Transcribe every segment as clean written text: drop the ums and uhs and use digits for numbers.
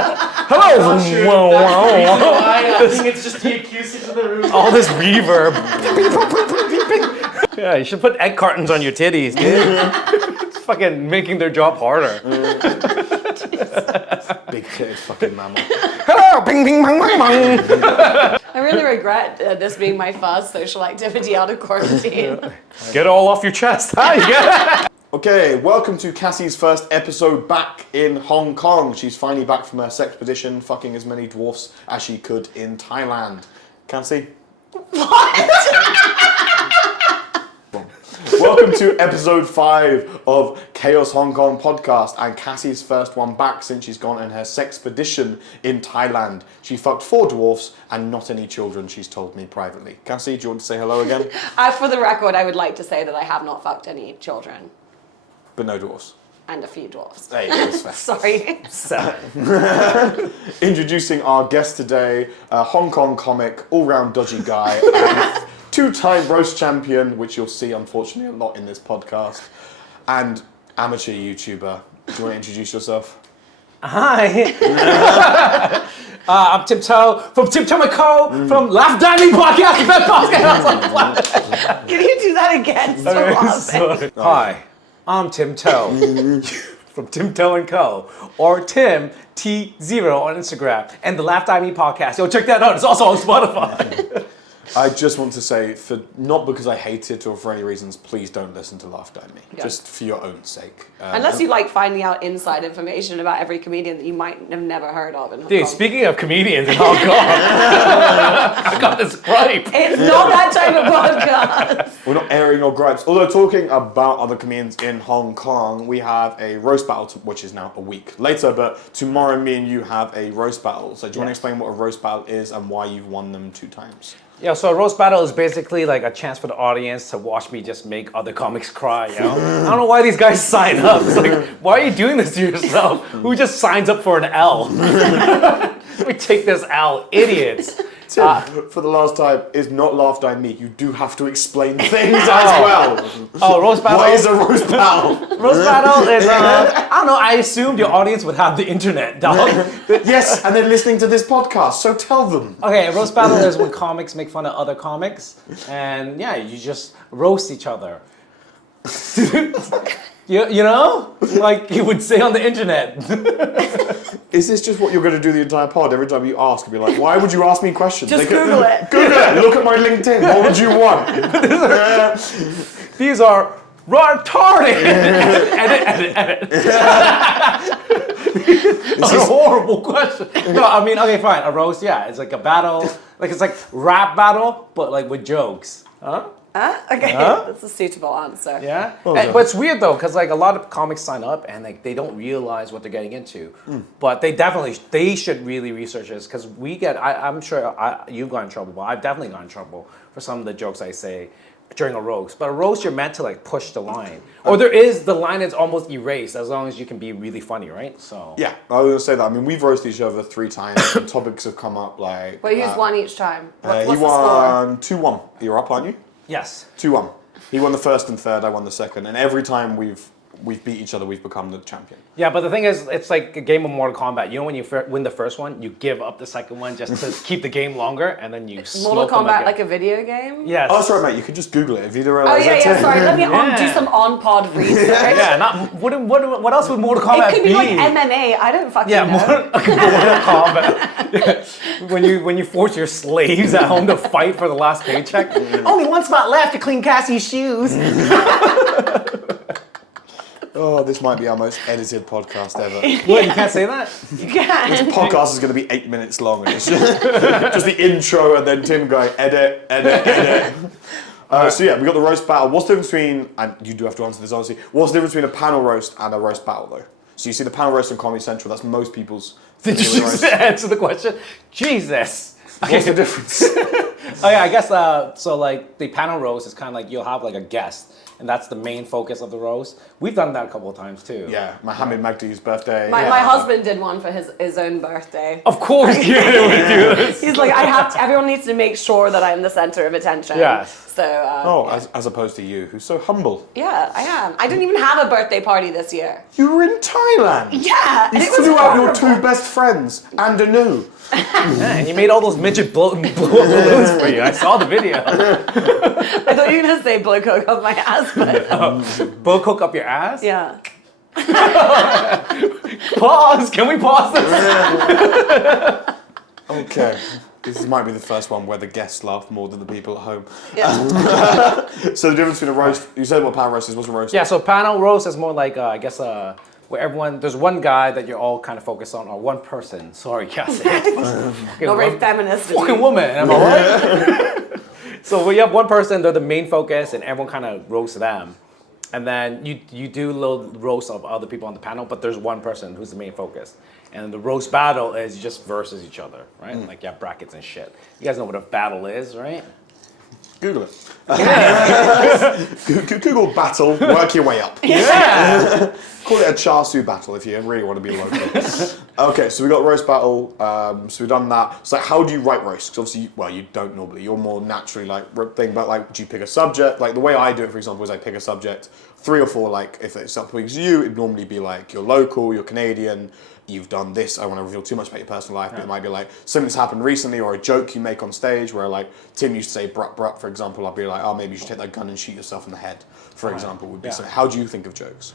Hello. I think it's just the acoustics of the room. All this reverb. Yeah, you should put egg cartons on your titties, dude. It's fucking making their job harder. Big titted fucking mammal. Hello, ping, ping, pong, pong, pong. I really regret this being my first social activity out of quarantine. Get it all off your chest, huh? You get it? Okay, welcome to Cassie's first episode back in Hong Kong. She's finally back from her sexpedition, fucking as many dwarfs as she could in Thailand. Cassi? What? Welcome to episode 5 of Chaos Hong Kong podcast, and Cassie's first one back since she's gone on her sexpedition in Thailand. She fucked 4 dwarfs and not any children, she's told me privately. Cassie, do you want to say hello again? For the record, I would like to say that I have not fucked any children. But no dwarfs. And a few dwarfs. Hey, that's fair. Sorry. 7. Introducing our guest today, a Hong Kong comic, all-round dodgy guy, and 2-time roast champion, which you'll see unfortunately a lot in this podcast, and amateur YouTuber. Do you want to introduce yourself? Hi. I'm Tim Toe from Tim Toe & Co. from Laugh Dining Podcast. The best podcast. I was like, what? Can you do that again? So awesome. Hi, I'm Tim Toe from Tim Toe & Co. or Tim T0 on Instagram and the Laugh Dining Podcast. Yo, check that out. It's also on Spotify. I just want to say, not because I hate it or for any reasons, please don't listen to Laugh Dine Me. Yeah. Just for your own sake. Unless you like finding out inside information about every comedian that you might have never heard of in Hong Dude, Kong. speaking of comedians in Hong Kong, I got this gripe. It's not that type of podcast. We're not airing our gripes. Although talking about other comedians in Hong Kong, we have a roast battle, which is now a week later, but tomorrow me and you have a roast battle. So do you want to explain what a roast battle is and why you've won them 2 times? Yeah, so a roast battle is basically like a chance for the audience to watch me just make other comics cry, you know? I don't know why these guys sign up. It's like, why are you doing this to yourself? Who just signs up for an L? We take this L, idiots. Tim, for the last time, is not Laugh Dine Me. You do have to explain things as well. Oh, roast battle? What is a roast battle? Roast battle is, I don't know, I assumed your audience would have the internet, dog. Yes, and they're listening to this podcast, so tell them. Okay, a roast battle is when comics make fun of other comics, and yeah, you just roast each other. You know? Like you would say on the internet. Is this just what you're going to do the entire pod? Every time you ask, you'll be like, why would you ask me questions? Just Google it. Google it. Look at my LinkedIn. What would you want? These are retarded. edit. That's a horrible question. No, I mean, okay, fine. A roast, yeah, it's like a battle. Like it's like rap battle, but like with jokes. Huh? Okay, that's a suitable answer. Yeah, but it's weird though, because like a lot of comics sign up and like they don't realize what they're getting into. But they should really research this because I'm sure you've got in trouble, but I've definitely got in trouble for some of the jokes I say during a roast. But a roast, you're meant to like push the line, or the line is almost erased as long as you can be really funny, right? So Yeah, I was going to say that. I mean, we've roasted each other 3 times. And topics have come up like. But who's won each time? What's He the score? won 2-1. You're up, aren't you? yes. 2-1. He won the first and third. I won the second. And every time we've beat each other, we've become the champion. Yeah, but the thing is, it's like a game of Mortal Kombat. You know when you win the first one, you give up the second one just to keep the game longer, and then you Mortal smoke them Kombat again. like a video game? Yes. Oh, sorry, mate. You could just Google it if you didn't Oh realize yeah, that. yeah. Tim. Sorry, let me Yeah. do some on-pod research. Yeah, not what else would Mortal Kombat It could be like be? MMA. I don't fucking Yeah, know. Mortal Kombat. Yeah. When you force your slaves at home to fight for the last paycheck. Only one spot left to clean Cassie's shoes. Oh, this might be our most edited podcast ever. What, you can't say that? You can. Podcast is going to be 8 minutes long. And it's just the intro and then Tim going, edit. So yeah, we got the roast battle. What's the difference between, and you do have to answer this honestly, what's the difference between a panel roast and a roast battle though? So you see the panel roast on Comedy Central, that's most people's Did you just answer the question? Jesus. What's the difference? Oh yeah, I guess so like the panel roast is kind of like you'll have like a guest and that's the main focus of the roast. We've done that a couple of times too. Yeah, Mohammed Magdi's birthday. My husband did one for his own birthday. Of course, you would do this. He's like, everyone needs to make sure that I'm the center of attention. Yes. So, as opposed to you, who's so humble. yeah, I am. I didn't even have a birthday party this year. You were in Thailand. Yeah, and You it was flew out your horrible. two best friends and Anu. Yeah, and you made all those midget blow up balloons for you. I saw the video. I thought you were gonna say blow coke off my ass, but Blow coke up your ass? yeah. Pause. Can we pause this? Okay. This might be the first one where the guests laugh more than the people at home. Yeah. So the difference between a roast, you said what panel roast is, what's a roast? Yeah, so panel roast is more like, I guess, where everyone, there's one guy that you're all kind of focused on, or one person. Sorry, Cassi. Not very feminist. Fucking woman, am I right? So we have one person, they're the main focus, and everyone kind of roasts them. And then you do little roasts of other people on the panel, but there's one person who's the main focus. And the roast battle is just versus each other, right? Like you have brackets and shit. You guys know what a battle is, right? Google it. Google battle, work your way up. Yeah. Call it a char siu battle if you really want to be local. Okay, so we got roast battle. So we've done that. So how do you write roast? Because obviously, you don't normally. You're more naturally think about do you pick a subject? Like the way I do it, for example, is I pick a subject, 3 or 4. Like if it's something to you, it'd normally be like you're local, you're Canadian. You've done this, I want to reveal too much about your personal life, but it might be like something that's happened recently or a joke you make on stage where like Tim used to say brut brut, for example, I'll be like, oh, maybe you should take that gun and shoot yourself in the head, for example, would be something. How do you think of jokes?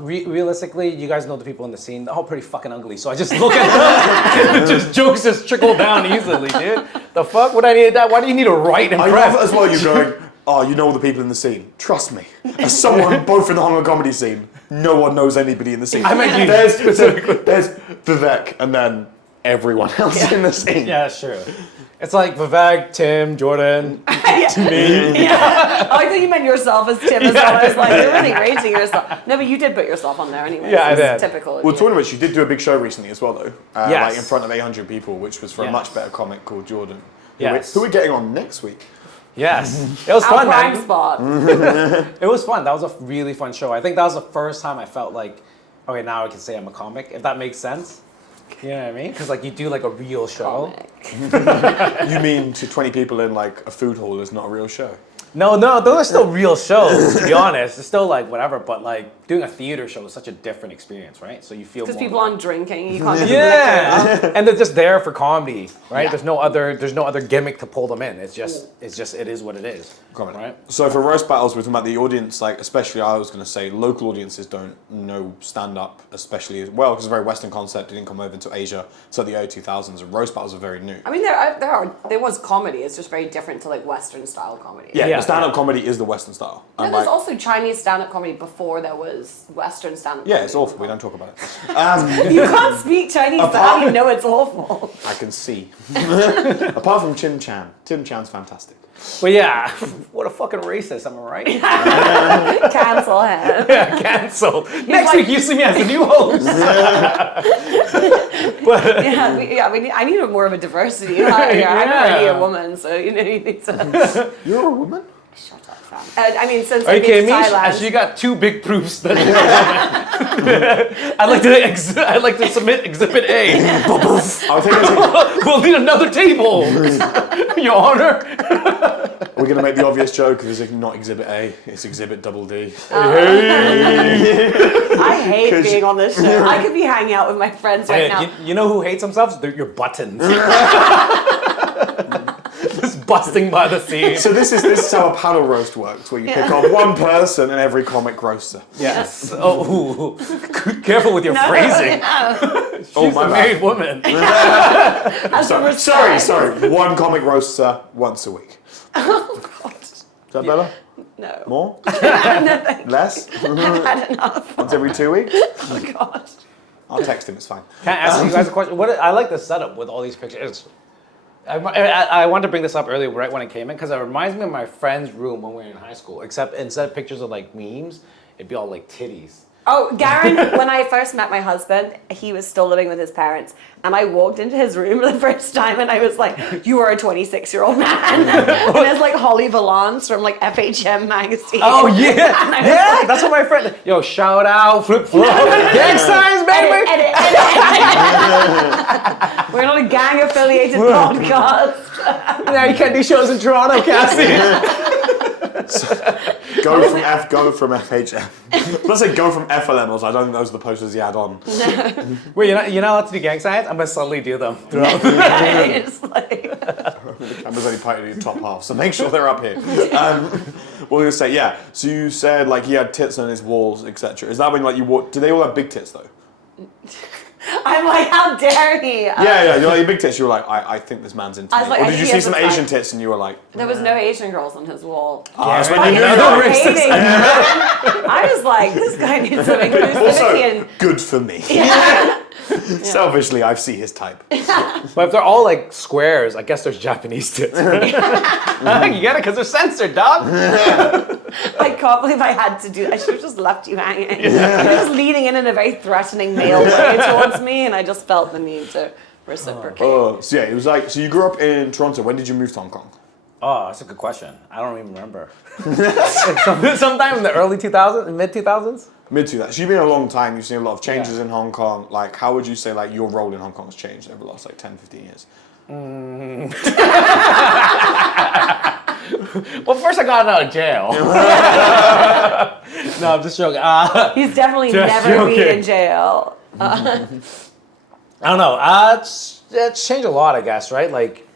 Realistically, you guys know the people in the scene, they're all pretty fucking ugly, so I just look at them, and just jokes just trickle down easily, dude. The fuck would I need that? Why do you need to write and I prep? love it as well, you're going, oh, you know all the people in the scene. Trust me. As someone both in the Hong Kong comedy scene, no one knows anybody in the scene. I meant you there's specifically. There's Vivek and then everyone else in the scene. Yeah, that's true. It's like Vivek, Tim, Jordan, me. Yeah. Oh, I thought you meant yourself as Tim as well. I was like, you're really rating yourself. No, but you did put yourself on there anyway. Yeah, I It's did. Typical. of Well, you. talking about, you did do a big show recently as well, though. Yes. Like in front of 800 people, which was for a Yes. much better comic called Jordan. Yes. Who we're getting on next week. Yes. It was Our fun, prime man. spot. It was fun. That was a really fun show. I think that was the first time I felt like, okay, now I can say I'm a comic, if that makes sense. You know what I mean? Because like you do like a real show. You mean to 20 people in like a food hall is not a real show? No, those are still real shows, to be honest. It's still like whatever, but like doing a theater show is such a different experience, right? So you feel Because more people like- aren't drinking, you can't just Yeah, and they're just there for comedy, right? Yeah. There's no other gimmick to pull them in. It is what it is, Comment. right? So for roast battles, we're talking about the audience, like especially I was going to say local audiences don't know stand-up especially as well because it's a very Western concept. It didn't come over to Asia until the early 2000s and roast battles are very new. I mean, there was comedy. It's just very different to like Western style comedy. Yeah, Yeah. the stand-up comedy is the Western style. No, And there's like, also Chinese stand-up comedy before there was Western stand-up yeah, comedy. it's awful. We don't talk about it. You can't speak Chinese, so how do you know it's awful? I can see. Apart from Tim Chan. Tim Chan's fantastic. But yeah, what a fucking racist, am I right? Cancel him. Yeah, cancel. Next like- week you see me as the new host. I need more of a diversity here. I'm already a woman, so you need to You're a woman? shut up, fam. I mean, since Are you I've been kidding to me? Thailand, She got 2 big proofs that you're a woman. I'd like to submit Exhibit A. I think it's We'll need another table, Your Honor. we're going to make the obvious joke. It's not Exhibit A, it's Exhibit Double D. I hate being on this show. I could be hanging out with my friends right now. You know who hates themselves? They're your buttons. Just busting by the seams. So this is how a panel roast works, where you pick on one person and every comic roaster. Yes. Oh, careful with your phrasing. She's Oh, my a bad. married woman. Sorry. One comic roaster once a week. Is that better? No. More? No, Less? I've had enough. Once every 2 weeks? Oh God. I'll text him, it's fine. Can I ask you guys a question? I like the setup with all these pictures. I wanted to bring this up earlier, right when I came in, because it reminds me of my friend's room when we were in high school. Except instead of pictures of like memes, it'd be all like titties. Oh, Garen, when I first met my husband, he was still living with his parents. And I walked into his room for the first time and I was like, you are a 26-year-old man. And it's like Holly Valance from like FHM magazine. Oh yeah, And I was yeah. like, That's what my friend. Yo, shout out, flip flop, gang signs, baby. edit. We're not a gang affiliated podcast. Now you can't do shows in Toronto, Cassie. Go from FHM. Let's say go from FLM. I don't think those are the posters he had on. Wait, you're not allowed to do gang signs? I'm gonna subtly do them throughout. It's like, The camera's only pointing at your top half, so make sure they're up here. What were we gonna say? Yeah. So you said like he had tits on his walls, etc. Is that when like you walk? Do they all have big tits though? I'm like, how dare he? Yeah. You're like your big tits. You were like, I think this man's into I me. was like, Or I did you think see he has some a type. Asian tits and you were like, There was no Asian girls on his wall. that's when I you knew was that. not hating. I was like, this guy needs some inclusivity. Also, good for me. Yeah. Selfishly, I see his type. But if they're all like squares, I guess there's Japanese tits. You get it because they're censored, dog. I can't believe I had to do. I should have just left you hanging. You were just leaning in a very threatening male way towards me, and I just felt the need to reciprocate. So yeah, it was like, so you grew up in Toronto. When did you move to Hong Kong? Oh, that's a good question. I don't even remember. Sometime in the early 2000s, mid 2000s. Mid to that. So you've been a long time. You've seen a lot of changes in Hong Kong. Like, how would you say like your role in Hong Kong has changed over the last like 10, 15 years? Well, first I got out of jail. No, I'm just joking. He's definitely Just never been joking. in jail. I don't know. It's changed a lot, I guess, right? Like,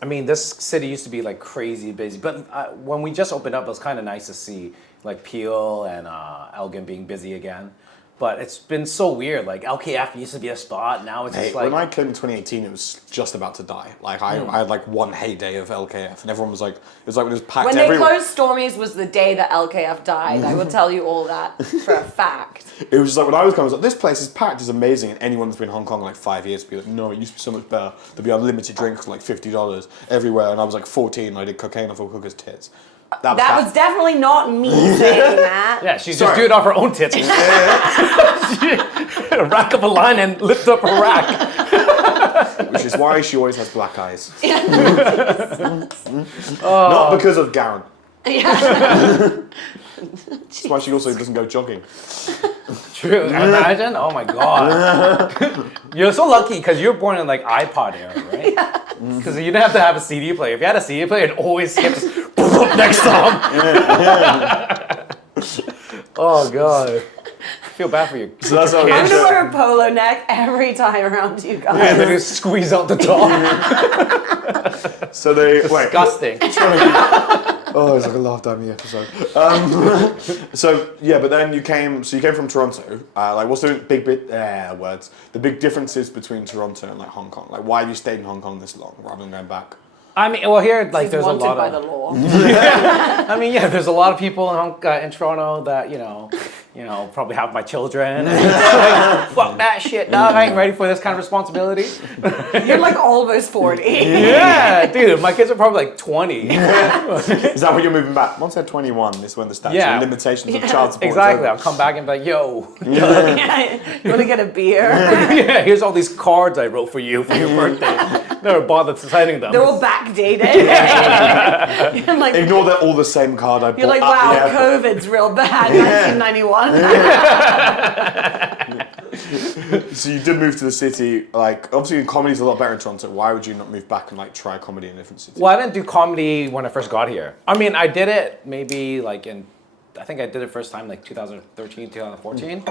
I mean, this city used to be like crazy busy, but when we just opened up, it was kind of nice to see like Peel and Elgin being busy again. But it's been so weird. Like LKF used to be a spot, now it's Hey, just like. when I came in 2018, it was just about to die. Like I had like one heyday of LKF, and everyone was like, it was like when it was packed. When they everywhere. closed Stormies was the day that LKF died. I will tell you all that for a fact. It was just like when I was coming, I was like, this place is packed, it's amazing. And anyone that's been in Hong Kong like 5 years would be like, no, it used to be so much better. There'd be unlimited drinks for like $50 everywhere. And I was like 14, and I did cocaine off a hooker's tits. That was definitely not me saying that. Yeah, she's Sorry. just doing it off her own tits. Rack up a line and lift up a rack. Which is why she always has black eyes. Not because of Garen. That's why she also doesn't go jogging. True. Imagine. Oh my god. You're so lucky because you were born in like iPod era, right? Because you didn't have to have a CD player. If you had a CD player, it always skips next song. Oh god. I feel bad for you. So that's how I'm gonna wear a polo neck every time around you guys. And then just squeeze out the top. So they wait. Disgusting. Oh, it's like a Laugh Dammy episode. So yeah, but then you came. So you came from Toronto. Like, what's the the big differences between Toronto and like Hong Kong? Like, why have you stayed in Hong Kong this long rather than going back? I mean, well, here like He's there's a wanted lot by of. the law. I mean, yeah, there's a lot of people in Toronto that you know, probably have my children. And it's like, fuck that shit, dog. I ain't ready for this kind of responsibility. You're like almost 40. Yeah, dude, my kids are probably like 20. Is that when you're moving back? Once they're 21, is when the statute Yeah. of limitations of child support. Exactly. Is I'll over. come back and be like, yo, You want to get a beer? yeah, here's all these cards I wrote for your birthday. Never bothered signing them. They're all backdated. You're like, Ignore that all the same card I bought. you're like, at wow, the airport. COVID's real bad. 1991. So you did move to the city. Like, obviously, comedy's a lot better in Toronto. Why would you not move back and like try comedy in a different city? Well, I didn't do comedy when I first got here. I mean, I did it maybe like I think I did it first time like 2013, 2014.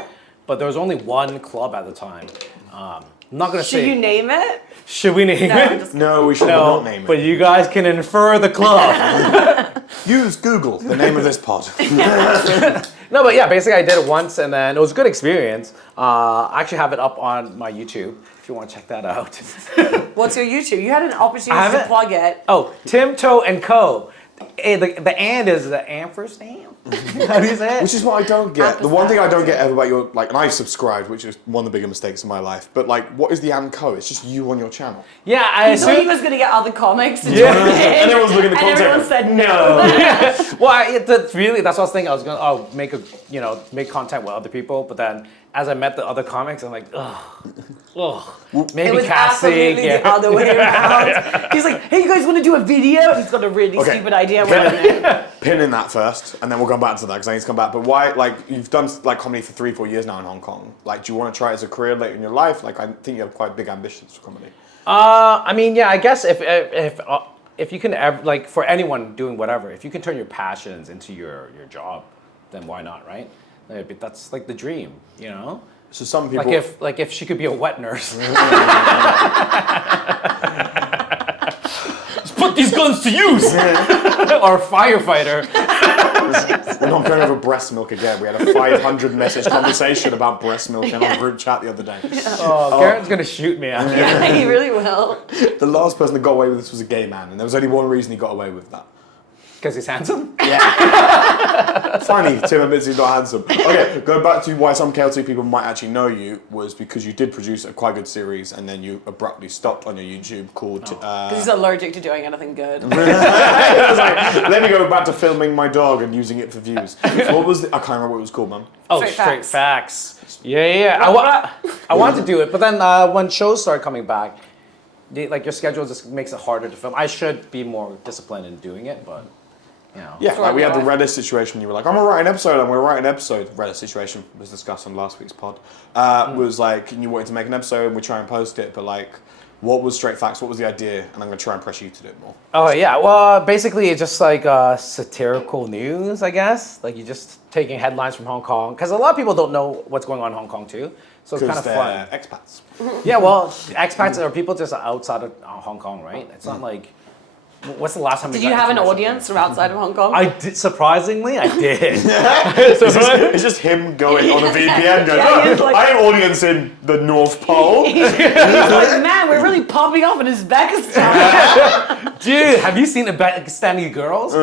But there was only one club at the time. I'm not gonna Should say. you name it? Should we name No, I'm it? just No, we should No, not name it. but you guys can infer the club. Use Google, the name of this pod. No, but yeah, basically I did it once and then it was a good experience. I actually have it up on my YouTube if you want to check that out. What's your YouTube? You had an I opportunity have to it. plug it. Oh, Tim, Toe, and Co. The and is the and first name? How do you say it? Which is what I don't get. The one thing I don't Apostolic. get ever about your, like, and I've subscribed, which is one of the bigger mistakes in my life, but like, what is the and co? It's just you on your channel. Yeah, I So he assume. was going to get other comics to Yeah. join in. And everyone's looking at the And everyone content. said no. Well, that's really, that's what I was thinking. I was gonna make content with other people, but then as I met the other comics, I'm like, ugh, maybe It was Cassi. absolutely the other way around. He's like, hey, you guys want to do a video? And he's got a really Okay. stupid idea. Where Pin in that first, and then we'll come back to that because I need to come back. But why, like, you've done like comedy for 3-4 years now in Hong Kong. Like, do you want to try it as a career later in your life? Like, I think you have quite big ambitions for comedy. I mean, yeah, I guess if you can like for anyone doing whatever, if you can turn your passions into your job, then why not, right? But that's like the dream, you know. So some people, Like if she could be a wet nurse. Let's put these guns to use. Or a firefighter. we're not going over breast milk again. We had a 500 message conversation about breast milk in our group chat the other day. Oh, Karen's gonna shoot me. yeah, he really will. The last person that got away with this was a gay man, and there was only one reason he got away with that. Because he's handsome. Funny, Tim admits he's not handsome. Okay, going back to why some KLT people might actually know you was because you did produce a quite good series and then you abruptly stopped on your YouTube called... Because he's allergic to doing anything good. It was like, let me go back to filming my dog and using it for views. So what was I can't remember what it was called, man. Oh, Straight facts. Yeah. I wanted to do it, but then when shows started coming back, like your schedule just makes it harder to film. I should be more disciplined in doing it, but you know. Yeah, like we had the Right. Reddit situation. You were like, I'm gonna write an episode. I'm gonna write an episode. Reddit situation was discussed on last week's pod. Was like, you wanted to make an episode and we try and post it, but like, what was Straight Facts? What was the idea? And I'm gonna try and press you to do it more. Oh yeah, well basically it's just like satirical news, I guess. Like you're just taking headlines from Hong Kong, because a lot of people don't know what's going on in Hong Kong too. So it's kind of fun. expats. Yeah, well, expats are people just outside of Hong Kong, right? It's not like. What's the last time? Did you have an audience from outside of Hong Kong? I did. Surprisingly, I did. It's just him going on a VPN going, Yeah, he's like- I have an audience in the North Pole. He's like, man, we're really popping off in Uzbekistan. Dude, have you seen Pakistani girls?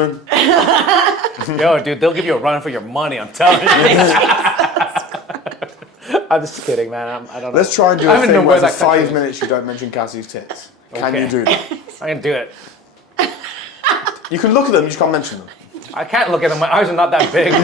Yo, dude, they'll give you a run for your money. I'm telling you. I'm just kidding, man. I don't know. Let's try and do I a don't thing know where where for that country 5 is. minutes you don't mention Cassie's tits. Can Okay. you do that? I can do it. You can look at them, you just can't mention them. I can't look at them. My eyes are not that big.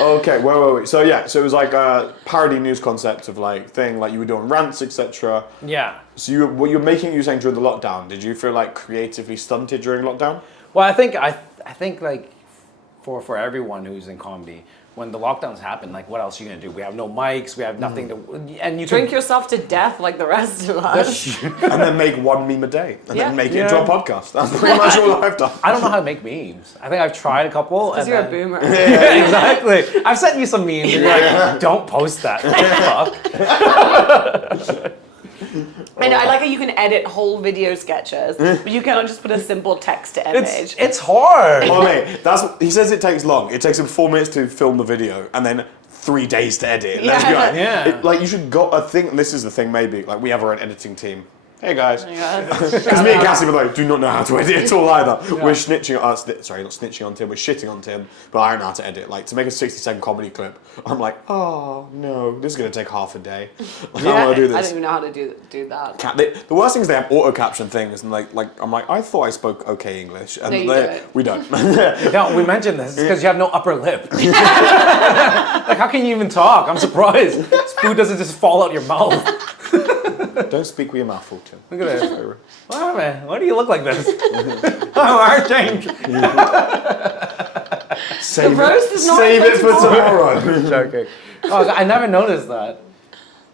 Okay, wait. So yeah, so it was like a parody news concept of like thing, like you were doing rants, etc. Yeah. So what you're making, you were saying during the lockdown, did you feel like creatively stunted during lockdown? Well, I think like for everyone who's in comedy, when the lockdowns happen, like what else are you gonna do? We have no mics. We have nothing to. And you Drink can, yourself to death like the rest of us. And then make one meme a day, and Yeah. then make it into a Yeah. podcast. That's pretty much all I've done. I don't know how to make memes. I think I've tried a couple. Because and you're a then- boomer. Yeah, exactly. I've sent you some memes. And you're like, don't post that. Fuck. And I like how you can edit whole video sketches, but you cannot just put a simple text to image. It's hard. Oh mate, he says it takes long. It takes him 4 minutes to film the video, and then 3 days to edit. Let's be Yeah. honest. Yeah. Like you should go. I think this is the thing. Maybe like we have our own editing team. Hey guys. Yeah. Because me and Cassie were like, do not know how to edit at all either. We're snitching on sorry, not snitching on Tim, we're shitting on Tim, but I don't know how to edit. Like to make a 60-second comedy clip, I'm like, oh no, this is gonna take half a day. Like, I want to do I this. don't even know how to do that. The worst thing is they have auto caption things, and like I'm like, I thought I spoke okay English, and No, you don't. we don't. No, we mentioned this because you have no upper lip. Like, how can you even talk? I'm surprised. This food doesn't just fall out your mouth. Don't speak with your mouth full, Tim. Look at this. Wow, man, why do you look like this? Oh, our change. Save roast is not Save it for tomorrow. tomorrow. Joking. Oh, I never noticed that.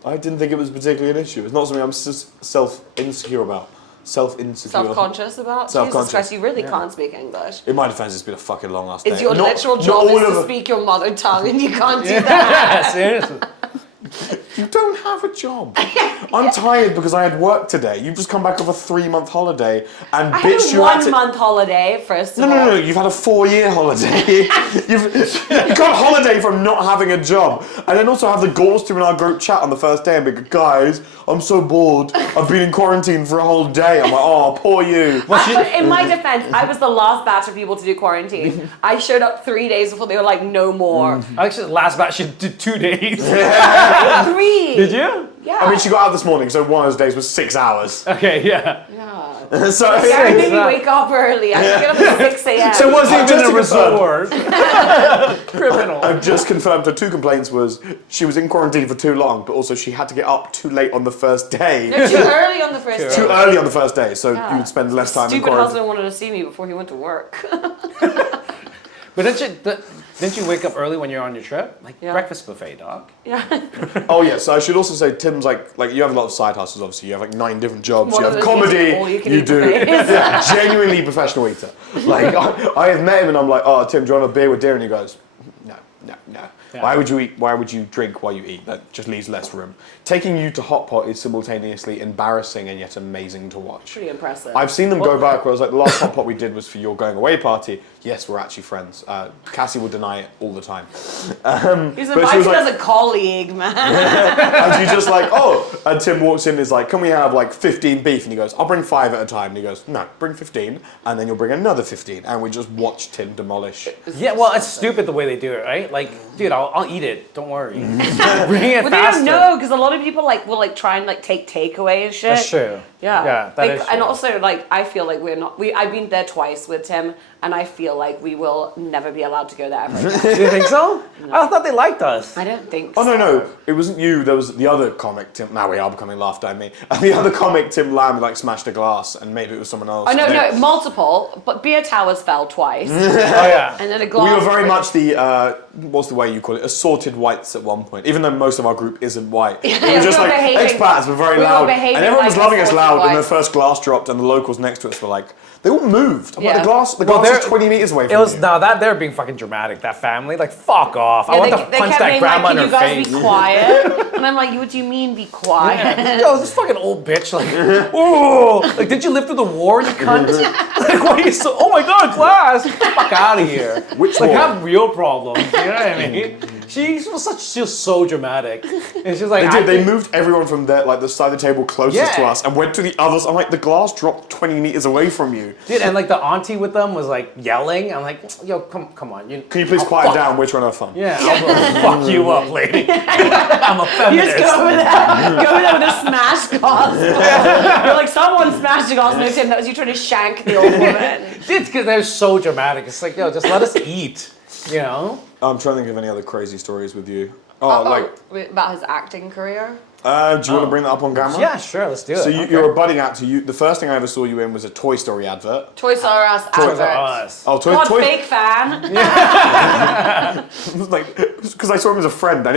I didn't think it was particularly an issue. It's not something I'm self-insecure about. Self-insecure. Self-conscious about? Self-conscious. Jesus Christ, you really can't speak English. In my defense, it's been a fucking long last day. It's your Not- literal not job all is of to it. speak your mother tongue and you can't do that. Yeah, seriously. You don't have a job. I'm tired because I had work today. You've just come back off a 3-month holiday and I bitch had a you had to... 1 month holiday, first of all. No. You've had a 4-year holiday. You can't holiday from not having a job, and then also have the balls to in our group chat on the first day and be like, guys, I'm so bored. I've been in quarantine for a whole day. I'm like, oh, poor you. But in my defense, I was the last batch of people to do quarantine. I showed up 3 days before they were like, no more. Actually, last batch she did 2 days. 3. Did you? Yeah. I mean, she got out this morning, so one of those days was 6 hours. Okay, yeah. Yeah. So Gary made me wake up early. I had to get up at 6 a.m. So it wasn't even a Just to resort. Criminal. I've just confirmed her 2 complaints was she was in quarantine for too long, but also she had to get up too late on the first day. No, too early on the first day. Too early on the first day, so Yeah. you would spend less time in Stupid quarantine. husband wanted to see me before he went to work. But didn't you wake up early when you're on your trip? Like breakfast buffet, dog. Yeah. Oh yeah, so I should also say Tim's like you have a lot of side hustles. Obviously, you have like 9 different jobs. One you of have those comedy. all you can You eat do buffets. genuinely professional eater. Like I have met him and I'm like, oh Tim, do you want a beer with deer? And he goes, no. Yeah. Why would you eat? Why would you drink while you eat? That just leaves less room. Taking you to hot pot is simultaneously embarrassing and yet amazing to watch. Pretty impressive. I've seen them go back where I was like, the last hot pot we did was for your going away party. Yes, we're actually friends. Cassie will deny it all the time. He's but she invited was like- as a colleague, man. And she's just like, oh. And Tim walks in and is like, can we have like 15 beef? And he goes, I'll bring 5 at a time. And he goes, no, bring 15. And then you'll bring another 15. And we just watch Tim demolish. Yeah, well, it's stupid the way they do it, right? Like, dude, I'll eat it. Don't worry. Bring it But they don't faster. know because a lot of people like will like try and like take takeaway and shit. That's true. Yeah. Yeah, that Like, is and true. also like I feel like I've been there twice with Tim and I feel like we will never be allowed to go there ever again. Do you think so? I thought they liked us. I don't think Oh, so. no. It wasn't you. There was the other comic, Tim. Now we are becoming laughed at me. And the other comic, Tim Lamb, like smashed a glass. And maybe it was someone else. Oh no, They- no, multiple, but beer towers fell twice. Oh yeah. And then a We glass. were very much the, what's the way you call it, assorted whites at one point, even though most of our group isn't white. We we were just were like, behaving- expats were very we were loud. behaving And everyone was like loving us assorted loud, and the whites. first glass dropped, and the locals next to us were like, they all moved. I'm like, Yeah. the glass Well, is they're- 20 meters away from It was you. now that they're being fucking dramatic. That family, like, fuck off. I Yeah, want they to punch kept that being grandma like, in can her you guys face. be quiet? And I'm like, what do you mean be quiet? Yo, this fucking old bitch, like, oh, like, did you live through the war, you cunt? Like, why are you so? Oh my god, glass! Get the fuck out of here. Which like, war? have real problems. You know what I mean? She was so dramatic, and she's like, They did. They moved everyone from there, like the side of the table closest to Yeah. us, and went to the others. I'm like, the glass dropped 20 meters away from you. dude, and like the auntie with them was like yelling. I'm like, yo, come on, Can you please quiet down? We're trying to have fun. Yeah, I'll fuck you up, lady. I'm a You feminist. just go over there with a smash glass. You're like, someone smashed a glass. No, Tim, that was you trying to shank the old woman. Dude, because they're so dramatic. It's like, yo, just let us eat. You know? I'm trying to think of any other crazy stories with you. Oh, like, About his acting career. do you want to bring that up on camera? Yeah, sure, let's do it. So Okay. you're a budding actor. The first thing I ever saw you in was a Toy Story advert. Toys R Us Toys R advert. Us. Oh, God, fake fan. like because I saw him as a friend. I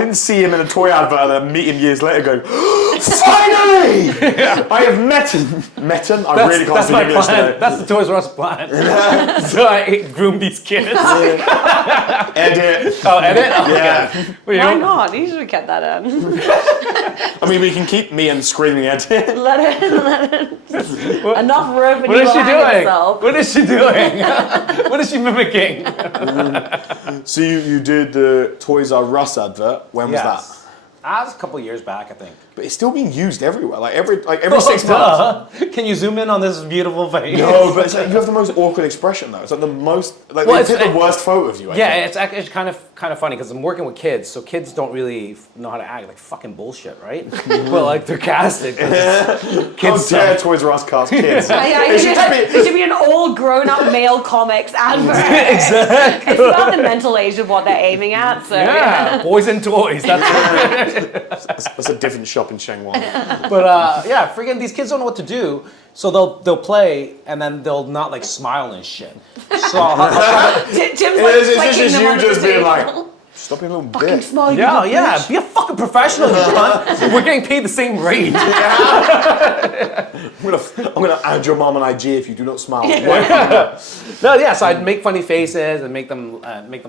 didn't see him in a toy advert and then meet him years later going, finally! I have met him. Met him? I really can't That's speak my English plan. today. That's the Toys R Us plan. So I groom these kids. Edit. Oh, edit? Oh, Yeah. okay. Well, you Why know- not? You should have kept that in. I mean, we can keep me and screaming edit. Let it. Enough rope and What you is will she hang doing? yourself. What is she doing? What is she mimicking? So you did the Toys R Us advert. When was that? That was a couple years back, I think. But it's still being used everywhere. Like every 6 months. Duh. Can you zoom in on this beautiful face? No, but it's like you have the most awkward expression though. It's like the most like Well, they picked the worst photo of you. I Yeah, think. it's actually kind of funny because I'm working with kids, so kids don't really know how to act like fucking bullshit, right? But like they're casted. 'cause How kids dare suck. Toys R Us cast kids? Yeah, it should be an old grown-up male comics advert. Exactly. It's about the mental age of what they're aiming at. So Yeah, boys and toys. That's That's a different shop in Shenyang. But yeah, freaking these kids don't know what to do, so they'll play and then they'll not like smile and shit. So Tim's like It's flicking just them you under just the being table. like, Stop being a little Fucking bitch. smile. you Yeah, little yeah. bitch. Be a fucking professional, you cunt. We're getting paid the same rate. I'm gonna add your mom on IG if you do not smile. No, yeah. So I'd make funny faces and make them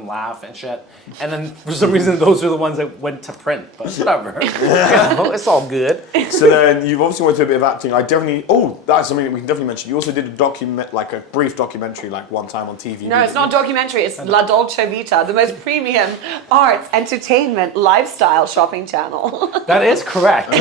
laugh and shit. And then for some reason, those are the ones that went to print. But whatever. It's all good. So then you've obviously went through a bit of acting. That's something that we can definitely mention. You also did a brief documentary like one time on TV. No, it's not a documentary. It's La Dolce Vita, the most premium arts, entertainment, lifestyle shopping channel. That is correct.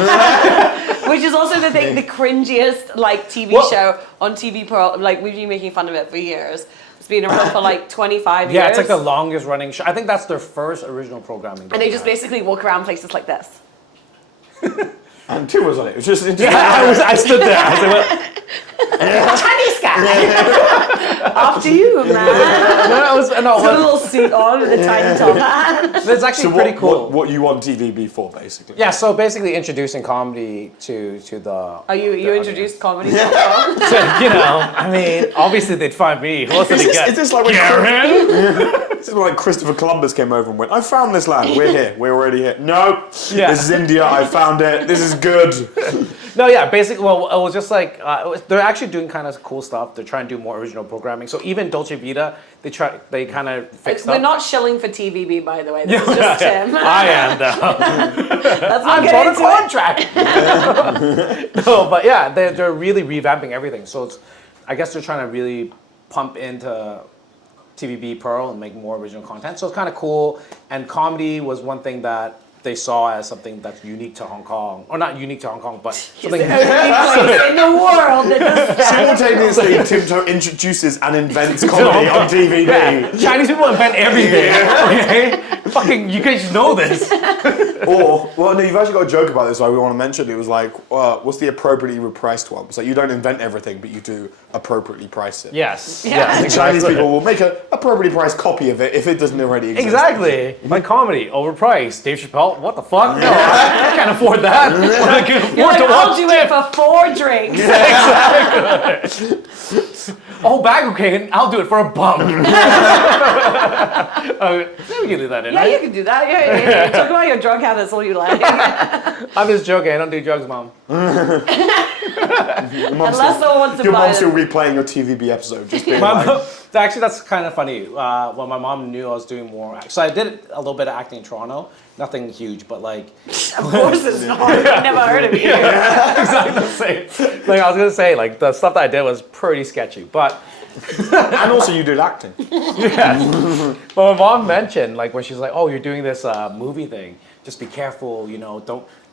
Which is also the cringiest like TV Well- show on TV Pearl. Like we've been making fun of it for years. It's been around for like 25 years. Yeah, it's like the longest running show. I think that's their first original programming. And they just basically walk around places like this. And Tim was on it. It was just Yeah, I stood there. I was like, what? Chinese guy. After you, man. No, With a little suit on with a tiny top hat. it's actually pretty cool. What you on TVB for, basically? Yeah, so basically introducing comedy to the. Are you introduced comedy? So, I mean, obviously they'd find me. Who else did they get? Is this like when this is when like Christopher Columbus came over and went, I found this land. We're here. We're already here. No, Yeah. this is India. I found it. This is good. No, yeah, basically, well, it was just like they're actually doing kind of cool stuff. They're trying to do more original programming. So even Dolce Vita, they kind of fixed We're up. not shilling for TVB, by the way. This is just Tim. I am though. Let's not I'm get on a into it. contract. No, but yeah, they're really revamping everything. So I guess they're trying to really pump into TVB Pearl and make more original content. So it's kind of cool. And comedy was one thing that they saw as something that's unique to Hong Kong, or not unique to Hong Kong, but something. The only place in the world that does that. Simultaneously, Tim introduces and invents comedy on TVB. Yeah, Chinese people invent everything. Okay, fucking, you guys know this. No, you've actually got a joke about this. I want to mention. It was like, what's the appropriately priced one? It's like you don't invent everything, but you do appropriately price it. Yes. Yeah. Yes, And Chinese exactly. people will make an appropriately priced copy of it if it doesn't already exist. Exactly. My comedy, overpriced. Dave Chappelle, what the fuck? No, I can't afford that. I can afford You're like, to I'll watch do it for 4 drinks. a whole bag of cocaine. I'll do it for a bum. We can do that, Yeah, you can do that. Yeah. Talk about your drug habits all you like. I'm just joking. I don't do drugs, mom. Unless someone wants to Your buy mom's it. still replaying your TVB episode, just being My like, mom, actually, that's kind of funny. When my mom knew I was doing more, so I did a little bit of acting in Toronto. Nothing huge, but like Of course it's not. I've never heard of you. exactly the same. Like I was gonna say, like the stuff that I did was pretty sketchy, but and also you did acting. yes. But my mom mentioned, like when she's like, "Oh, you're doing this movie thing. Just be careful.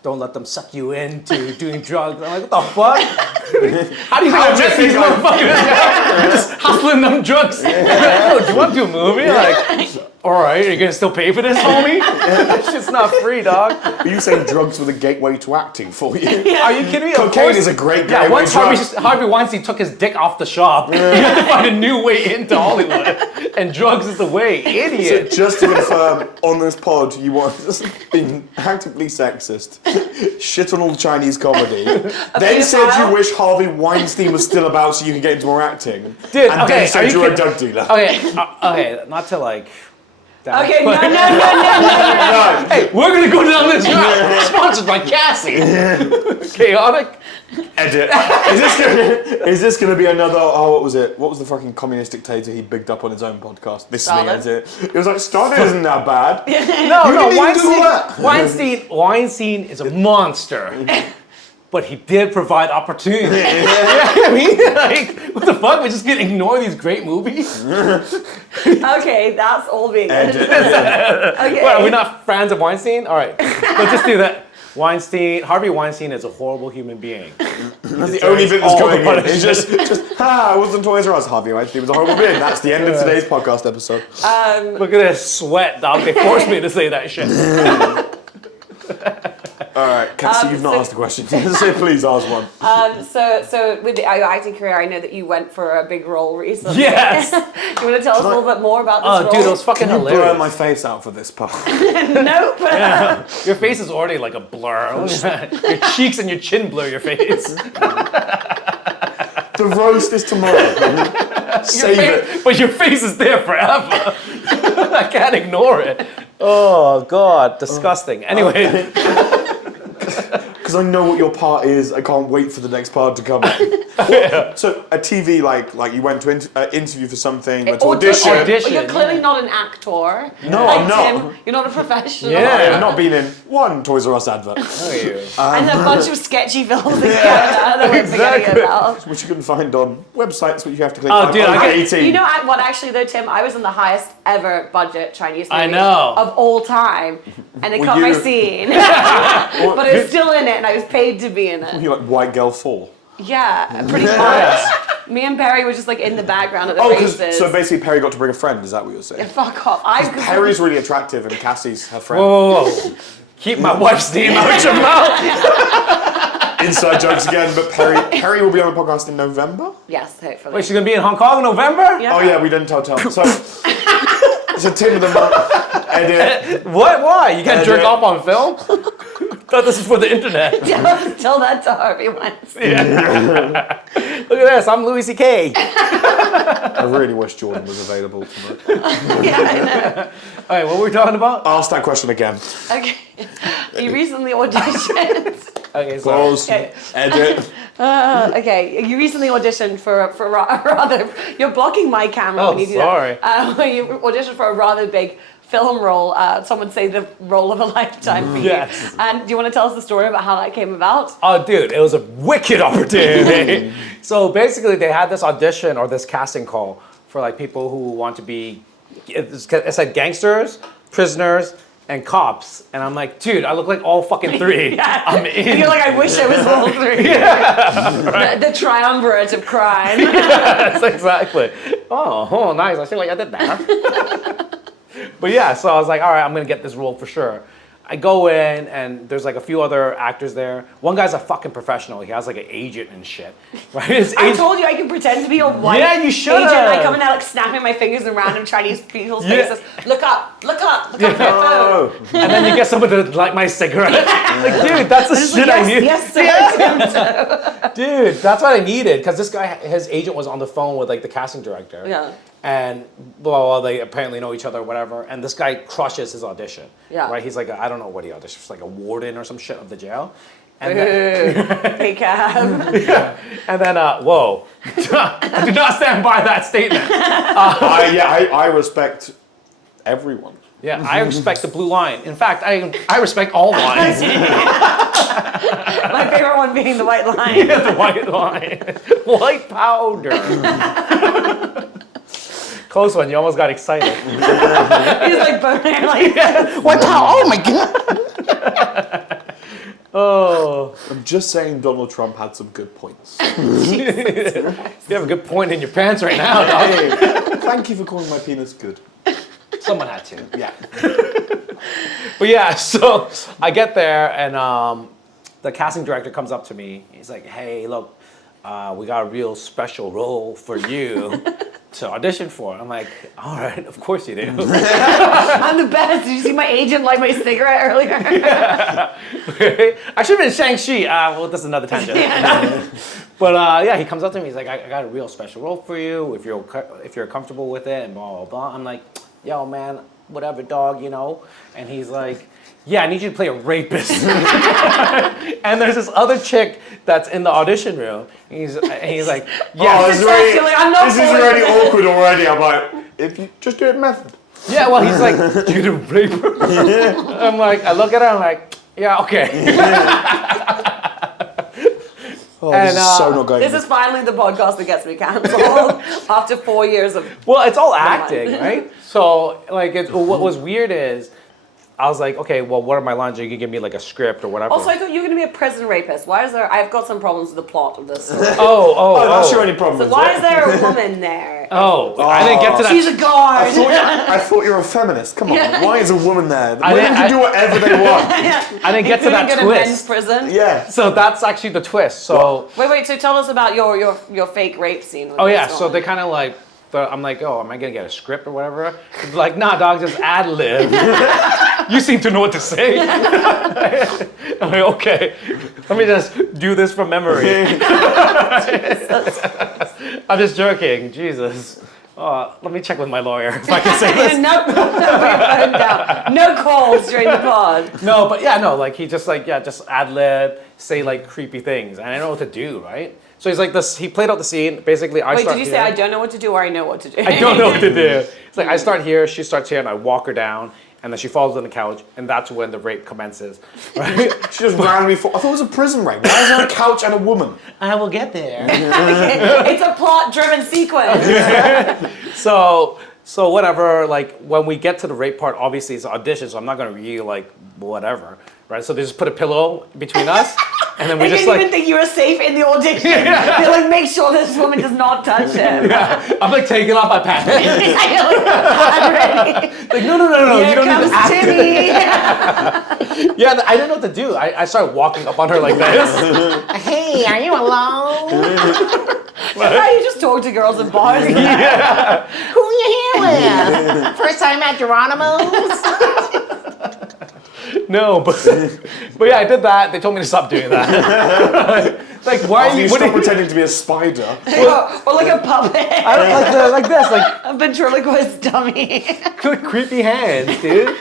Don't let them suck you into doing drugs." I'm like, "What the fuck? How do you think I met these motherfuckers? Just hustling them drugs. Oh, do you want to do a movie? Like, all right, are you gonna still pay for this, homie? That shit's not free, dog. Are you saying drugs were the gateway to acting for you? Are you kidding me? Of Cocaine course. is a great Yeah, gateway once drug. Harvey Weinstein took his dick off the shop, you have to find a new way into Hollywood, and drugs is the way. So Idiot. just to confirm, on this pod, you want being actively sexist, shit on all the Chinese comedy, then said pedophile? you wish Harvey Weinstein was still about so you could get into more acting, Dude, and okay, then are said you you were a kidding? drug dealer. Okay, not to like. Okay, no. Hey, we're gonna go down this route. Sponsored by Cassi. Chaotic. Edit. Is this gonna be another? What was it? What was the fucking communist dictator he bigged up on his own podcast? This Stalin? is it. It was like Stalin isn't that bad. No, didn't do that. Weinstein is a monster. But he did provide opportunity. I mean, like, what the fuck? We're just gonna ignore these great movies? Okay, that's all being edited. Okay. What, are we not fans of Weinstein? All right, let's just do that. Harvey Weinstein is a horrible human being. That's the only bit that's all going the in. It's just I wasn't Toys R Us. Harvey Weinstein was a horrible being. That's the end of today's podcast episode. Look at this sweat, dog. They forced me to say that shit. All right, Cassie, you've not asked a question. So please ask one. So with your acting career, I know that you went for a big role recently. Yes. You want to tell us a little bit more about this Oh, role? dude, it was fucking Can you blur hilarious. my face out for this part? Nope. Yeah. Your face is already like a blur. Your cheeks and your chin blur your face. The roast is tomorrow. Save it. But your face is there forever. I can't ignore it. Oh God, disgusting. Anyway, Because I know what your part is. I can't wait for the next part to come out. So a TV, like you went to interview for something, went to audition. Audition. You're clearly not an actor. No, like I'm not. Tim, you're not a professional. Yeah. I've not been in one Toys R Us advert, And a bunch of sketchy films in Canada that we're forgetting about. which you can find on websites, but you have to click Oh, dude, I get- 18. You know what? Actually, though, Tim, I was in the highest ever budget Chinese movie I know. of all time, and they Were cut my you- scene, but I was still in it, and I was paid to be in it. You're like White Girl 4. Yeah, pretty much. Me and Perry were just like in the background at the races. So basically Perry got to bring a friend, is that what you're saying? Fuck off. Perry's really attractive and Cassie's her friend. whoa. Keep my wife's name out your mouth. Inside jokes again, but Perry will be on the podcast in November? Yes, hopefully. Wait, she's gonna be in Hong Kong in November? Yeah. Oh yeah, we didn't tell. So, it's a Tim of the month edit. What? Why? You can't jerk Edit. off on film? Thought this is for the internet. Tell that to Harvey once. Look at this. I'm Louis C.K. I really wish Jordan was available tonight. Yeah, I know. All right, what were we talking about? Ask that question again. Okay. You recently auditioned. Okay, so Pause. Okay. Edit. Okay, you recently auditioned for a rather. You're blocking my camera Oh, when you do sorry. that. You auditioned for a rather big film role. Some would say the role of a lifetime for you. Yes. And do you want to tell us the story about how that came about? Oh, dude, it was a wicked opportunity. So basically, they had this audition or this casting call for like people who want to be. It said gangsters, prisoners, and cops, and I'm like, dude, I look like all fucking three. Yeah. I'm in. And you're like, I wish I was all three. The triumvirate of crime. Yes, exactly. Oh, nice. I feel like I did that. But yeah, so I was like, all right, I'm gonna get this role for sure. I go in and there's like a few other actors there. One guy's a fucking professional. He has like an agent and shit. Right? His I agent- told you I can pretend to be a white Yeah, you should've. agent. I come in there like snapping my fingers in random Chinese people's Yeah. faces. Look up, look up, look up for your phone. Oh. and then you get someone to light my cigarette. Like, dude, that's the It's shit like, I need. yes, sir. Dude, that's what I needed because this guy, his agent was on the phone with like the casting director. Yeah. And blah, blah, blah, they apparently know each other or whatever. And this guy crushes his audition. Yeah. Right? He's like, I don't know what he auditioned. He's like a warden or some shit of the jail. And then, Hey, cab. and then whoa. I do not stand by that statement. I respect everyone. Yeah, I respect the blue line. In fact, I respect all lines. My favorite one being the white line. The white line. White powder. Close one, you almost got excited. He's like boner, like White powder, oh my god. Oh. I'm just saying Donald Trump had some good points. You have a good point in your pants right now, dog. Hey, thank you for calling my penis good. Someone had to. Yeah. But yeah, so I get there and the casting director comes up to me. He's like, hey, look, we got a real special role for you to audition for. I'm like, all right, of course you do. I'm the best. Did you see my agent light my cigarette earlier? I should have been Shang-Chi. Well, that's another tangent. But yeah, he comes up to me. He's like, I got a real special role for you if you're comfortable with it and blah, blah, blah. I'm like, yo, man, whatever, dog, you know? And he's like, yeah, I need you to play a rapist. And there's this other chick that's in the audition room. And he's like, yeah. Oh, this is already, Like, I'm not this is for already it. awkward already. I'm like, if you just do it method. Yeah, well, he's like, you're the raper. I'm like, I look at her, I'm like, yeah, okay. Oh, And, this is so not going. This is finally the podcast that gets me cancelled after 4 years of. Well, it's all acting, right? So, like, what was weird is, I was like, okay, well, what are my lines? You can give me like a script or whatever. Also, I thought you were going to be a prison rapist. Why is there? I've got some problems with the plot of this. Story. Oh, that's your only problem. So why is there a woman there? I didn't get to that. She's a guard. I thought you were a feminist. Come on, why is a woman there? I Women didn't- can do whatever they want. I didn't get to that Including in a men's twist. prison. Yeah. So that's actually the twist. So, Wait. So tell us about your fake rape scene. with oh this yeah, so woman. they kind of like, I'm like, oh, am I gonna get a script or whatever? It's like, nah, dog, just ad lib. You seem to know what to say. I'm like, okay, let me just do this from memory. I'm just joking, Jesus. let me check with my lawyer if I can say this. No, put your phone down. No calls during the pod. No, but yeah, no, like he just like, yeah, just ad lib, say like creepy things. And I don't know what to do, right? So he's like this, he played out the scene. Basically, I Wait, start did you here. say I don't know what to do or I know what to do? I don't know what to do. It's like I start here, she starts here, and I walk her down, and then she falls on the couch, and that's when the rape commences. Right? She just randomly I thought it was a prison rape. Why is there a couch and a woman? I will get there. It's a plot-driven sequence. So whatever, like when we get to the rape part, obviously it's an audition, so I'm not gonna really like whatever, right? So they just put a pillow between us, and then we They just didn't like even think you were safe in the audition. They're like, make sure this woman does not touch him. I'm like taking off my pants. Already. Like no, Here you don't comes need to act it. Timmy. Yeah, I didn't know what to do. I started walking up on her like this. Hey, are you alone? That's how you just talk to girls in bars. Who are you here with? First time at Geronimo's? No, but yeah, I did that. They told me to stop doing that. Like, why are You you? stop pretending to be a spider. Or like a puppet. I don't like this, like A ventriloquist dummy. creepy hands, dude.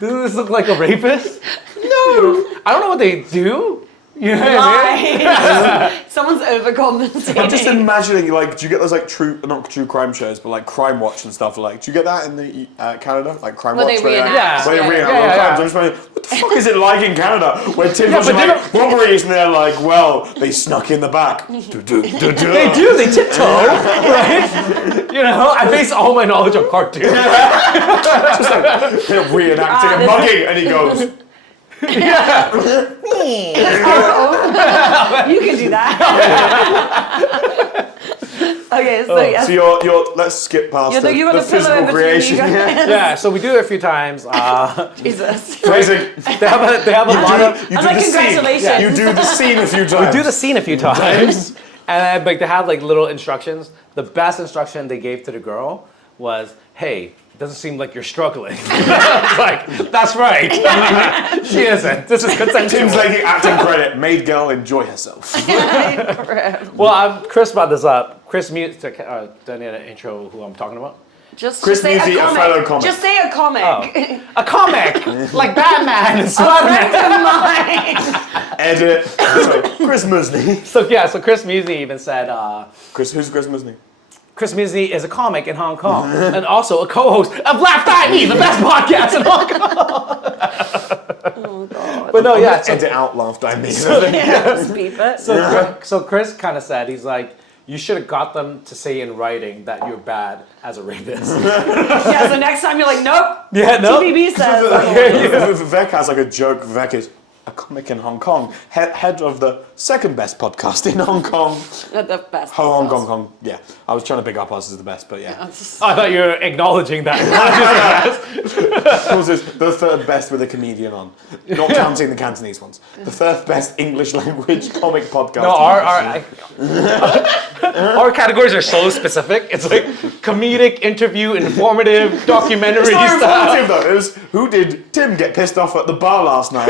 Doesn't this look like a rapist? No, I don't know what they do. You know what I mean? Lies. Someone's overcompensating. I'm just imagining, like, do you get those, like, not true crime shows, but, like, Crime Watch and stuff? Like, do you get that in the Canada? Like, Crime Where Watch? they reenact. Yeah. Where they Yeah. reenact Yeah, real yeah, crimes. yeah. I'm just wondering, what the fuck is it like in Canada? Where Tim's but they like, robberies, and they're like, well, they snuck in the back. They do. They tiptoe, right? You know, I base all my knowledge on cartoons. Just like, they're reenacting a mugging, and he goes, You can do that. Okay, so yes. so you're let's skip past Yeah, you got the a pillow physical in between creation. you guys. Yeah, so we do it a few times. Jesus. Amazing. They have a lot of. You I'm do like, the scene. congratulations. You do the scene a few times. Do the scene a few times, and like they have like little instructions. The best instruction they gave to the girl was, "Hey, it doesn't seem like you're struggling." Like, that's right. She isn't. This is consensual. Tim's taking acting credit. Made girl enjoy herself. Well, Chris brought this up. Chris Mute, do I need an intro who I'm talking about? Just Chris say Musi, a a comic. fellow comic. Just say a comic. Oh. A comic, like Batman and A Spider-Man. friend of mine. Edit. So, Chris Musney. So Chris Musi even said, Who's Chris Musney? Chris Musi is a comic in Hong Kong and also a co-host of Laugh Die Me, the best podcast in Hong Kong. Oh god. But no, yeah. So, Edit out laughed I mean. Yeah, just beep it. so Chris kind of said, he's like, you should have got them to say in writing that you're bad as a rapist. Yeah, so next time you're like, nope. Yeah, no. TVB says. Vivek has like a joke. Vivek is a comic in Hong Kong, head of the second best podcast in Hong Kong. The best. Hong Kong. Yeah, I was trying to big up us as the best, but yeah. I thought you were acknowledging that. Yours is the third best with a comedian on, not counting the Cantonese ones. The third best English language comic podcast. No, our categories are so specific. It's like comedic, interview, informative, documentary It's not stuff. informative though. It was who did Tim get pissed off at the bar last night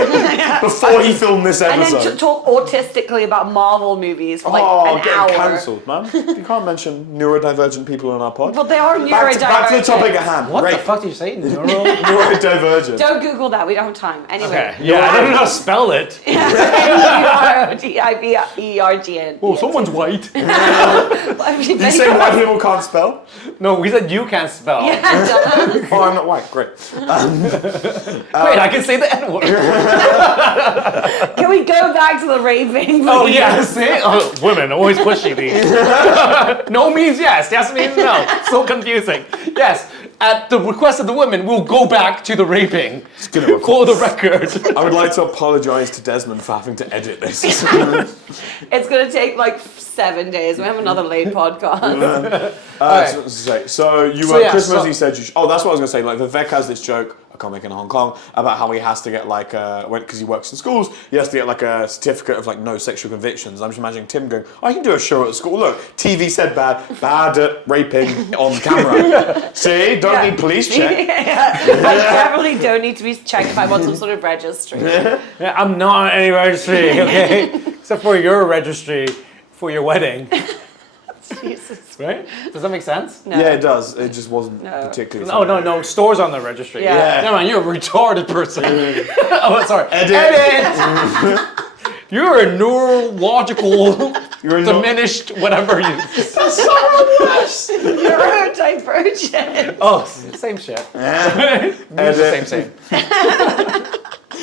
before he filmed this And episode? then talk autistically about Marvel movies for like an getting hour. cancelled, man. You can't mention neurodivergent people in our pod. But they are neurodivergent. Back to the topic at hand. What Rape. the fuck did you say? Neurodivergent. Don't Google that. We don't have time. Anyway. Okay. Yeah, I don't know how to spell it. Neurodivergent. Oh, someone's white. You say white people can't spell? No, we said you can't spell. Yeah, dumbass. Oh, I'm not white. Great. Wait, I can say the N-word. Can we go back to the raping? Oh, please? yeah, see? Oh, women, always pushing these. No means yes, yes means no. So confusing. Yes, at the request of the women, we'll go back to the raping. For the record. I would like to apologise to Desmond for having to edit this. It's going to take like 7 days. We have another late podcast. So you So, were yeah, Chris so- Murphy said you. Oh, that's what I was gonna say. Like Vivek has this joke, a comic in Hong Kong, about how he has to get like because he works in schools, he has to get like a certificate of like no sexual convictions. I'm just imagining Tim going, I can do a show at school. Look, TV said bad at raping on camera. See, don't need police check. I definitely don't need to be checked if I'm on some sort of registry. Yeah, I'm not on any registry, okay? Except for your registry for your wedding. Jesus. Right? Does that make sense? No. Yeah, it does. It just wasn't particularly. No. Stores on the registry. Yeah. Never mind, you're a retarded person. Oh, sorry. Edit. You're a neurological, You're diminished, whatever you. Neurodivergent. Oh, same shit. Same.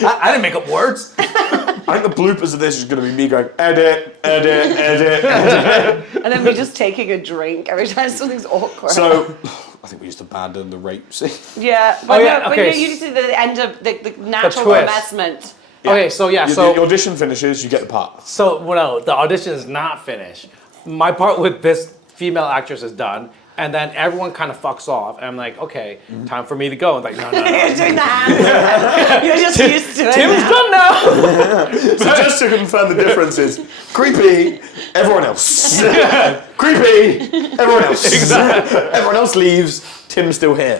I didn't make up words. I think the bloopers of this is going to be me going edit, edit, edit, edit. And then we're just taking a drink every time something's awkward. So, I think we just abandoned the rape scene. yeah, but yeah, no, okay. but you need to see the end of the natural twist. investment. Okay, so yeah, The audition finishes, you get the part. So, well, no, the audition is not finished. My part with this female actress is done, and then everyone kind of fucks off, and I'm like, okay, time for me to go. And like, no. You're doing the hands. You're just used to it. Tim's done now. So just to confirm the differences, creepy, everyone else. Creepy, everyone else. Exactly. Everyone else leaves, Tim's still here.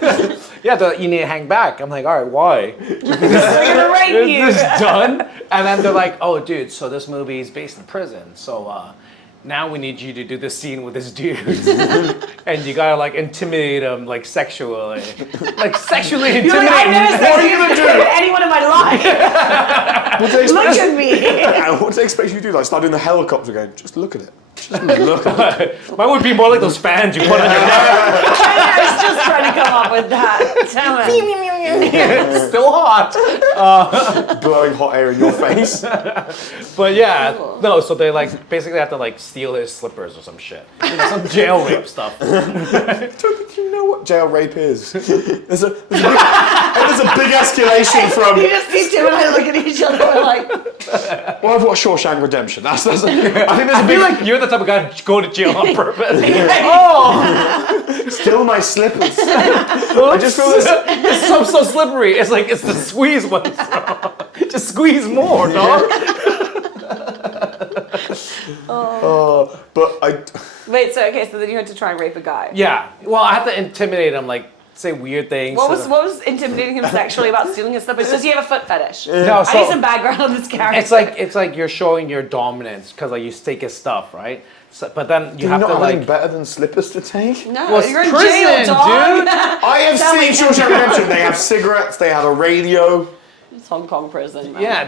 Yeah, you need to hang back. I'm like, all right, why? They're gonna rape you. Is this done? And then they're like, oh, dude, so this movie is based in prison, so now we need you to do this scene with this dude. And you gotta like intimidate him like sexually. Like sexually You're intimidate like, I've never him. sexually intimidate anyone in my life. What do they Look expect? at me. What do they expect you to do? Like start doing the helicopter going, just look at it. Just look at it. Mine would be more like those fans you put on your neck. I was just trying to come up with that. Damn it. It's still hot. Blowing hot air in your face. But yeah, no, so they like basically have to like steal his slippers or some shit. You know, some jail rape stuff. I don't think you know what jail rape is. There's a big escalation from. You just see Tim and I look at each other and we're like, Well, I've watched Shawshank Redemption. I think there's I a feel big. like you're the type of guy to go to jail on purpose. Steal my slippers. I just feel this. It's so slippery. It's like it's the squeeze one. Just squeeze more, dog. But I. wait, so then you had to try and rape a guy. Yeah. Well, I have to intimidate him, like say weird things. What was intimidating him sexually about stealing his slippers? Does he have a foot fetish? No, I need some background on this character. it's like you're showing your dominance because like you take his stuff, right? So, but then you Do you have not to have anything like. better than slippers to take? No, Well, you're in prison, jail, dog. dude. I have Tell me. seen Shawshank Redemption. They have cigarettes. They have a radio. It's Hong Kong prison, man. Yeah,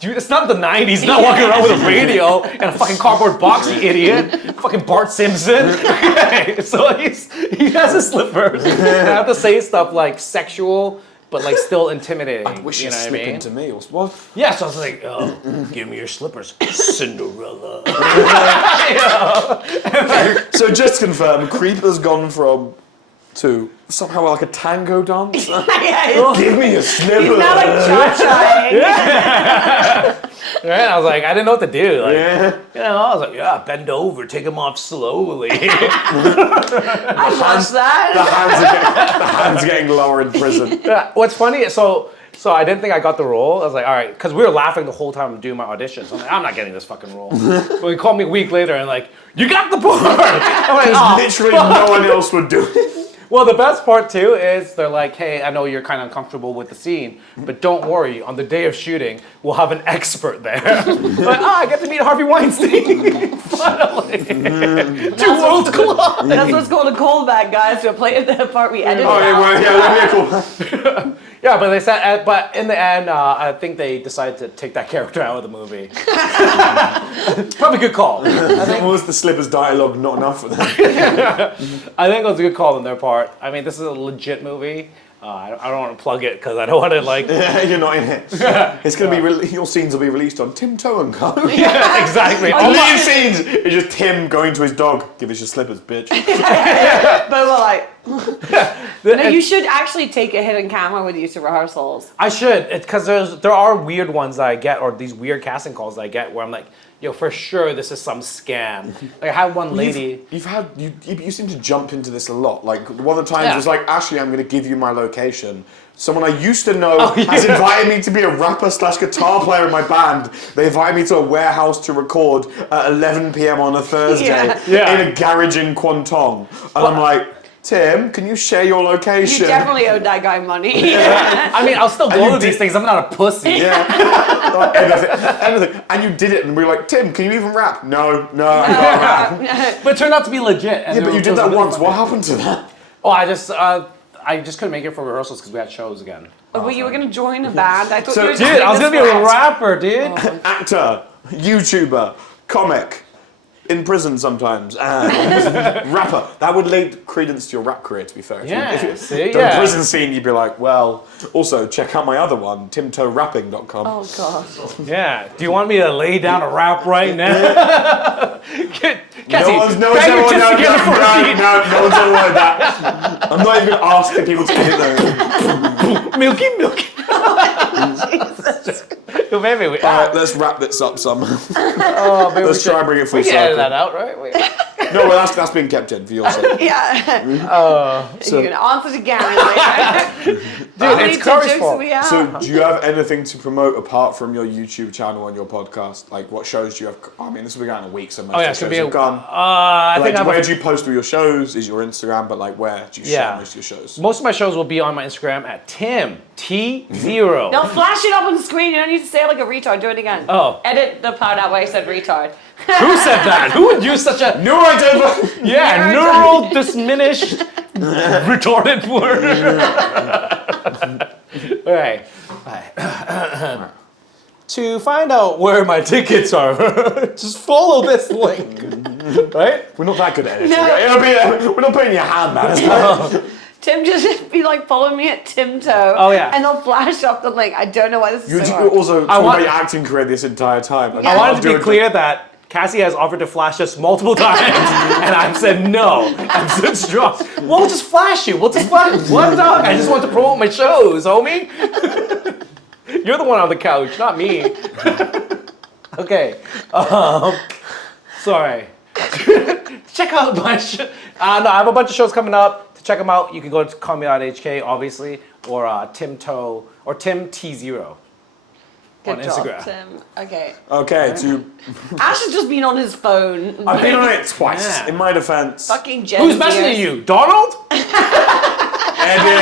dude, it's not the 90s. Not walking around with a radio and a fucking cardboard box, you idiot. Fucking Bart Simpson. Okay, so he has his slippers. I have to say stuff like sexual, but like still intimidating. I wish you you'd know what I slip mean? into me. Or what? Yeah, so I was like, oh, give me your slippers, Cinderella. So just to confirm, Creeper's gone from to somehow like a tango dance. Yeah, Give me your he's slippers. now like cha-cha. Right? I was like, I didn't know what to do. Like, Yeah. you know, I was like, yeah, bend over, take them off slowly. I watched The that. hands are getting lower in prison. Yeah, what's funny, so I didn't think I got the role. I was like, all right, because we were laughing the whole time doing my auditions. I'm like, I'm not getting this fucking role. But he called me a week later and like, you got the part. I'm like, oh, Literally fuck. no one else would do it. Well, the best part too is they're like, hey, I know you're kind of uncomfortable with the scene, but don't worry. On the day of shooting, we'll have an expert there. Like, I get to meet Harvey Weinstein. Finally. 2 worlds collide. That's what's called a callback, guys. To play the part we edited Oh, yeah, out. well, yeah, that'd be cool. Yeah, but they said, but in the end, I think they decided to take that character out of the movie. Probably a good call. What was the slippers dialogue not enough for them? I think it was a good call on their part. I mean, this is a legit movie. I don't want to plug it because I don't want to like. You're not in it. It's gonna be your scenes will be released on Tim Toe and Co. Yeah, exactly. All these scenes is just Tim going to his dog. Give us your slippers, bitch. But we're like, no, you should actually take a hidden camera with you to rehearsals. I should, because there are weird ones that I get, or these weird casting calls that I get, where I'm like, yo, for sure this is some scam. Like I had one lady. You seem to jump into this a lot. Like one of the times Yeah. was like, Ashley, I'm gonna give you my location. Someone I used to know has invited me to be a rapper / guitar player in my band. They invited me to a warehouse to record at 11 p.m. on a Thursday Yeah. in a garage in Kwantong. And I'm like, Tim, can you share your You location? definitely owed that guy money. I mean, I'll still you go to did- these things. I'm not a pussy. Yeah. Like, anything. And you did it, and we were like, Tim, can you even rap? No, I can't rap. But it turned out to be legit. And Yeah, but you it did was that really once. fun. What happened to that? Oh, I just couldn't make it for rehearsals because we had shows again. But you were gonna join a band. I thought So- you were Dude, doing I was this gonna be a rap. rapper, dude. Actor, YouTuber, comic, in prison sometimes, and rapper. That would lay credence to your rap career, to be fair. Yeah, If you see, the yeah. prison scene, you'd be like, well, also check out my other one, timtoerapping.com. Oh god. Yeah. Do you want me to lay down a rap right now? Cassie, No one's bang your ever tits together for a beat. no one's ever like that. I'm not even asking people to edit those. Milky. Yo, maybe we. Alright, let's wrap this up somehow. Oh, maybe Let's try and bring it full we can edit circle. that out, right? Wait. No, well, that's been kept in for your sake. Yeah. So- You're gonna answer again later. Dude, it's Corey's fault. So, do you have anything to promote apart from your YouTube channel and your podcast? Like, what shows do you have? I mean, this will be going in a week, so most Oh yeah, of it's the gonna shows be. have gone. I Like, think I have where a do you post all your shows? Is your Instagram, but like, where do you share Yeah. most of your shows? Most of my shows will be on my Instagram at Tim T0. No, flash it up on the screen. You don't need to say it like a retard. Do it again. Oh. Edit the part out where I said retard. Who said that? Who would use such a No, I don't. yeah neural diminished retarded word? All right. To find out where my tickets are, just follow this link. Right? We're not that good at it. No. We're not putting your hand, man. Tim just be like, follow me at Timto. Oh, yeah. And they'll flash up the link. I don't know why this is You so hard. also talk want- about your acting career this entire time. Like, I I'll wanted do to be it- clear that Cassie has offered to flash us multiple times, and I've said no. I've said strong. We'll just flash you. We'll just flash. What, dog? I just want to promote my shows, homie. You're the one on the couch, not me. Okay. Sorry. Check out my show. No, I have a bunch of shows coming up. To check them out, you can go to callme.hk, obviously, or Timto, or Tim T0 on Good job, Instagram. Tim. Okay. Okay, Ash has just been on his phone. I've been on it twice. Yeah. In my defense, Fucking Gen Who's messaging Zers. you? Donald? edit.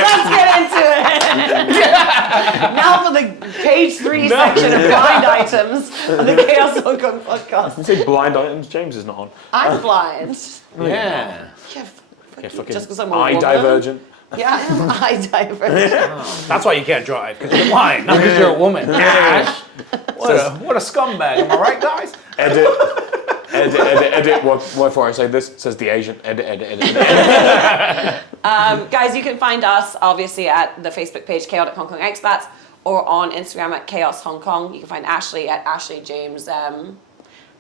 Let's get into it. Now for the page 3 section of blind items of the Chaos Hong Kong podcast. You say blind items. James is not on. I'm blind. Yeah. Yeah, Yeah, fucking just because I'm a eye woman. divergent. Yeah, I am eye divergent. That's why you can't drive, because you're blind, not because you're a woman. Ash. What a scumbag, am I right, guys? Edit. What before I say this says the Asian. Edit. Guys, you can find us obviously at the Facebook page Chaotic Hong Kong Expats or on Instagram at Chaos Hong Kong. You can find Ashley at Ashley James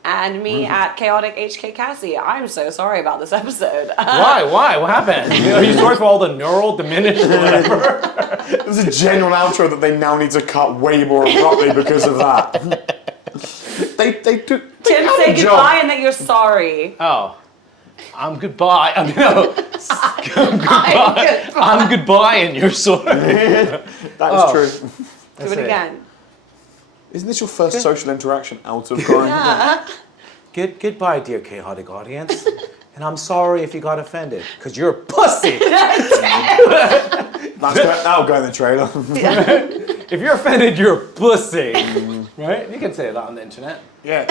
and me at Chaotic HK Cassie. I'm so sorry about this episode. Why? What happened? Are you sorry for all the neural diminished whatever? There's a general outro that they now need to cut way more abruptly because of that. They do. Tim, say goodbye and that you're sorry. Oh. I'm goodbye. I'm goodbye. I'm goodbye and you're sorry. That is true. Do it again. Isn't this your first social interaction out of quarantine? Goodbye, dear chaotic audience. And I'm sorry if you got offended, because you're a pussy. That'll go in the trailer. If you're offended, you're a pussy. Right? You can say that on the internet. Yeah.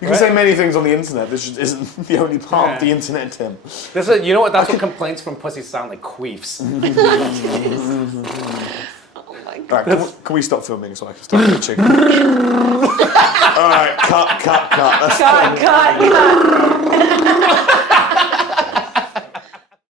You can say many things on the internet. This just isn't the only part of the internet, Tim. This is, you know what? That's what complaints from pussies sound like. Queefs. Oh my God. Alright, can we stop filming so I can start itching? Alright, cut. Let's Cut.